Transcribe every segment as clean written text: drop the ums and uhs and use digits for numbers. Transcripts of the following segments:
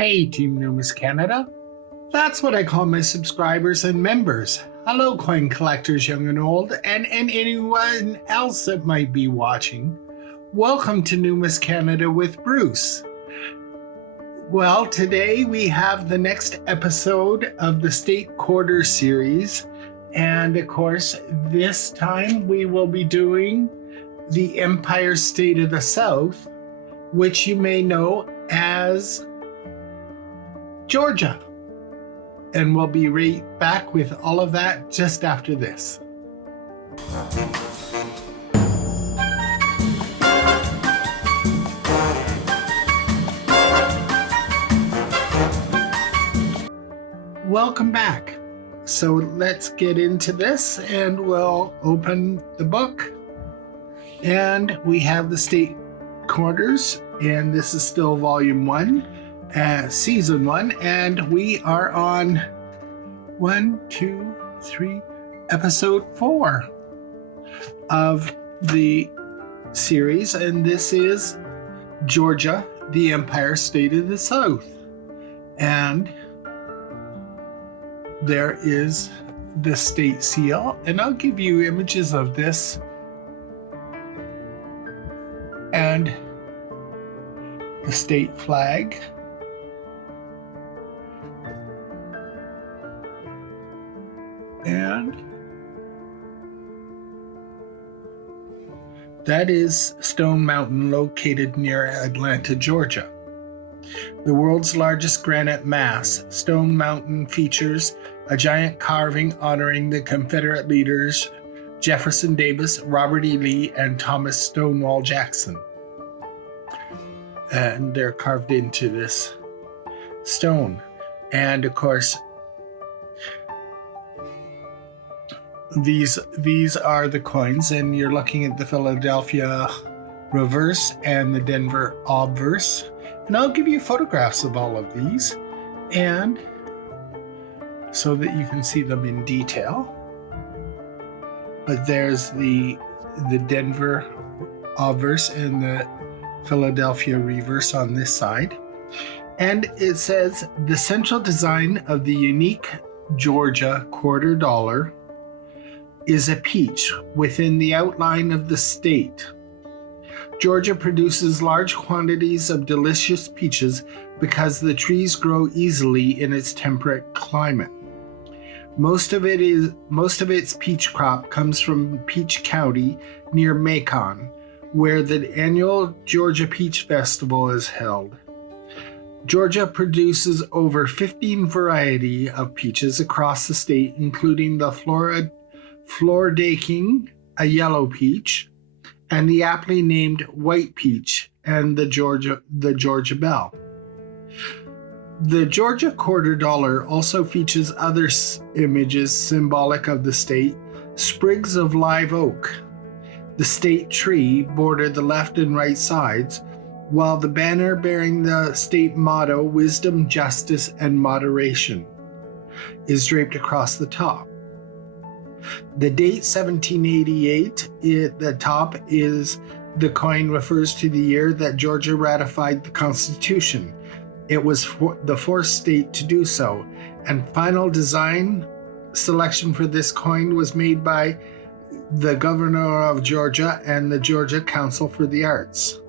Hey, Team Numis Canada. That's what I call my subscribers and members. Hello, coin collectors, young and old, and anyone else that might be watching. Welcome to Numis Canada with Bruce. Well, today we have the next episode of the State Quarter series. And of course, this time we will be doing the Empire State of the South, which you may know as Georgia. And we'll be right back with all of that just after this. Welcome back. So let's get into this and we'll open the book. And we have the State Quarters, and this is still Volume 1. Season 1, and we are on Episode 4 of the series, and this is Georgia, the Empire State of the South. And there is the state seal, and I'll give you images of this and the state flag. And that is Stone Mountain, located near Atlanta, Georgia. The world's largest granite mass, Stone Mountain features a giant carving honoring the Confederate leaders Jefferson Davis, Robert E. Lee, and Thomas Stonewall Jackson. And they're carved into this stone. And of course, these are the coins, and you're looking at the Philadelphia reverse and the Denver obverse. And I'll give you photographs of all of these, and so that you can see them in detail. But there's the Denver obverse and the Philadelphia reverse on this side. And it says, the central design of the unique Georgia quarter dollar is a peach within the outline of the state. Georgia produces large quantities of delicious peaches because the trees grow easily in its temperate climate. Most of its peach crop comes from Peach County near Macon, where the annual Georgia Peach Festival is held. Georgia produces over 15 varieties of peaches across the state, including the Flordeking, a yellow peach, and the aptly named white peach, and the Georgia Belle. The Georgia quarter dollar also features other images symbolic of the state. Sprigs of live oak, the state tree, border the left and right sides, while the banner bearing the state motto, wisdom, justice, and moderation, is draped across the top. The date 1788 at the top is the coin refers to the year that Georgia ratified the Constitution. It was the fourth state to do so, and final design selection for this coin was made by the Governor of Georgia and the Georgia Council for the Arts.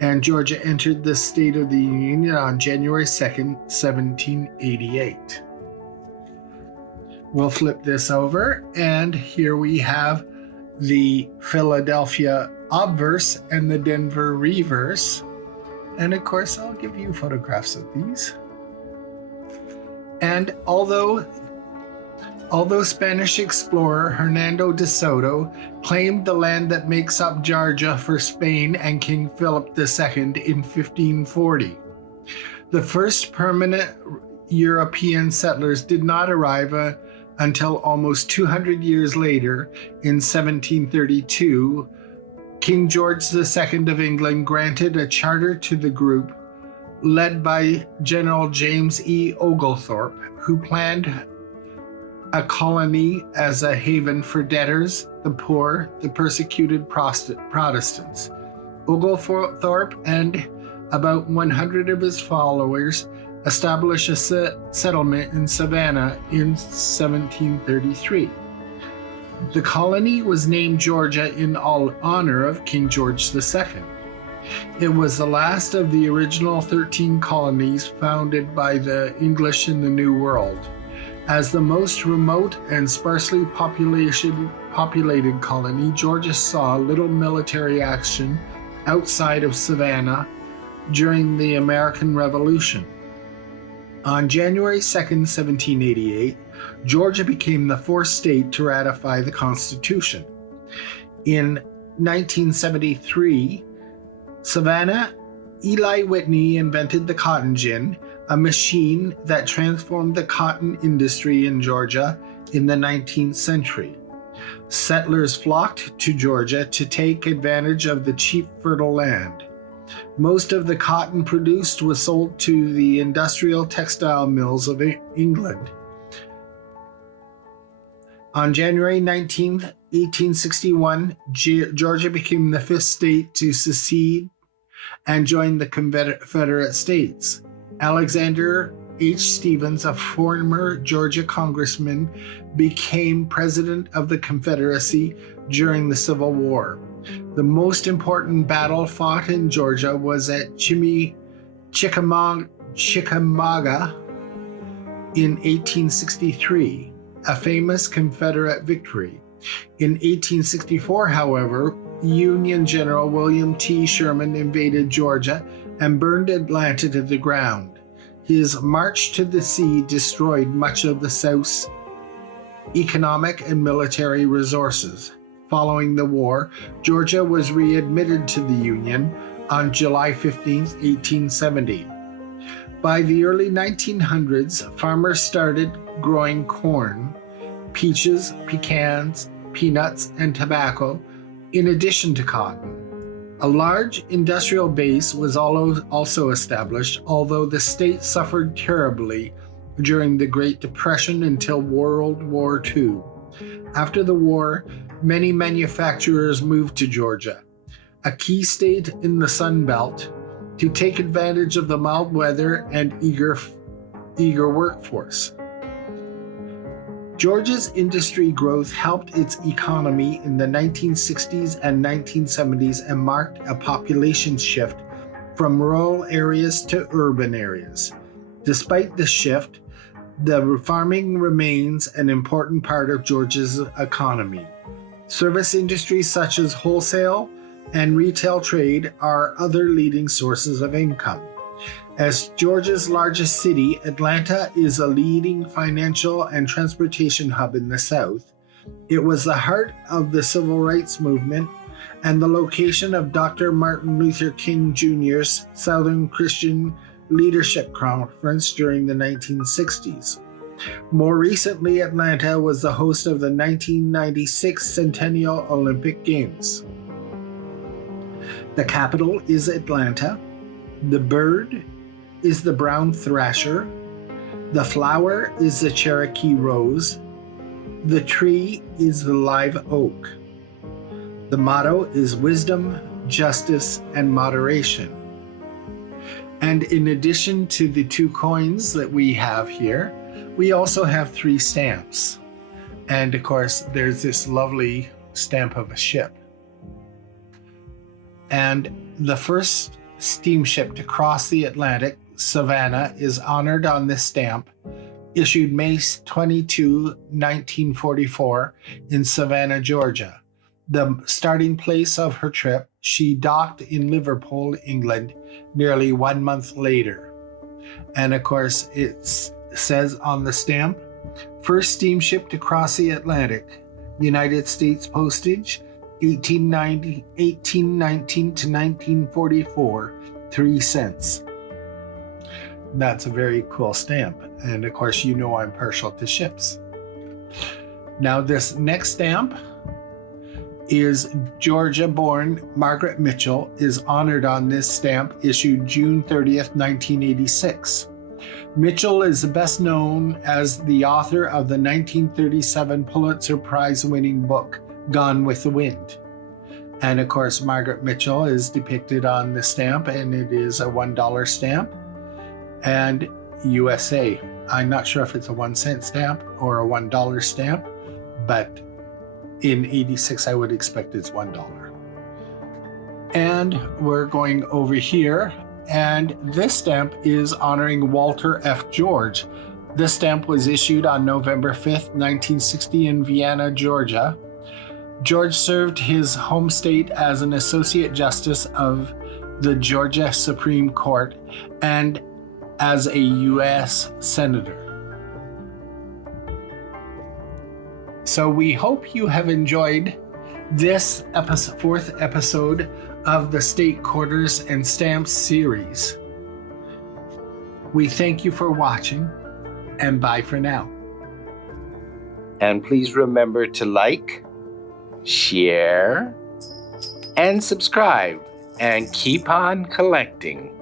And Georgia entered the State of the Union on January 2nd, 1788. We'll flip this over, and here we have the Philadelphia obverse and the Denver reverse. And of course, I'll give you photographs of these. And although Spanish explorer Hernando de Soto claimed the land that makes up Georgia for Spain and King Philip II in 1540, the first permanent European settlers did not arrive until almost 200 years later, in 1732, King George II of England granted a charter to the group led by General James E. Oglethorpe, who planned a colony as a haven for debtors, the poor, the persecuted Protestants. Oglethorpe and about 100 of his followers establish a settlement in Savannah in 1733. The colony was named Georgia in honor of King George II. It was the last of the original 13 colonies founded by the English in the New World. As the most remote and sparsely populated colony, Georgia saw little military action outside of Savannah during the American Revolution. On January 2, 1788, Georgia became the fourth state to ratify the Constitution. In 1973, Savannah, Eli Whitney invented the cotton gin, a machine that transformed the cotton industry in Georgia in the 19th century. Settlers flocked to Georgia to take advantage of the cheap, fertile land. Most of the cotton produced was sold to the industrial textile mills of England. On January 19, 1861, Georgia became the fifth state to secede and join the Confederate States. Alexander H. Stephens, a former Georgia congressman, became president of the Confederacy during the Civil War. The most important battle fought in Georgia was at Chickamauga in 1863, a famous Confederate victory. In 1864, however, Union General William T. Sherman invaded Georgia and burned Atlanta to the ground. His march to the sea destroyed much of the South's economic and military resources. Following the war, Georgia was readmitted to the Union on July 15, 1870. By the early 1900s, farmers started growing corn, peaches, pecans, peanuts, and tobacco, in addition to cotton. A large industrial base was also established, although the state suffered terribly during the Great Depression until World War II. After the war, many manufacturers moved to Georgia, a key state in the Sun Belt, to take advantage of the mild weather and eager workforce. Georgia's industry growth helped its economy in the 1960s and 1970s and marked a population shift from rural areas to urban areas. Despite this shift, the farming remains an important part of Georgia's economy. Service industries such as wholesale and retail trade are other leading sources of income. As Georgia's largest city, Atlanta is a leading financial and transportation hub in the South. It was the heart of the Civil Rights Movement and the location of Dr. Martin Luther King Jr.'s Southern Christian Leadership Conference during the 1960s. More recently, Atlanta was the host of the 1996 Centennial Olympic Games. The capital is Atlanta. The bird is the brown thrasher. The flower is the Cherokee rose. The tree is the live oak. The motto is wisdom, justice, and moderation. And in addition to the 2 coins that we have here, we also have 3 stamps. And of course, there's this lovely stamp of a ship. And the first steamship to cross the Atlantic, Savannah, is honored on this stamp, issued May 22, 1944, in Savannah, Georgia. The starting place of her trip, she docked in Liverpool, England, nearly 1 month later. And of course, it says on the stamp, first steamship to cross the Atlantic, United States postage, 1819 to 1944, 3 cents. That's a very cool stamp. And of course, you know I'm partial to ships. Now this next stamp is Georgia-born Margaret Mitchell is honored on this stamp issued June 30th, 1986. Mitchell is best known as the author of the 1937 Pulitzer Prize-winning book, Gone with the Wind. And of course, Margaret Mitchell is depicted on the stamp, and it is a $1 stamp. And USA. I'm not sure if it's a 1-cent stamp or a $1 stamp, but in 86 I would expect it's $1. And we're going over here, and this stamp is honoring Walter F. George. This stamp was issued on November 5th, 1960 in Vienna, Georgia. George served his home state as an Associate Justice of the Georgia Supreme Court and as a U.S. Senator. So we hope you have enjoyed this fourth episode of the State Quarters and Stamps series. We thank you for watching, and bye for now. And please remember to like, share, and subscribe, and keep on collecting.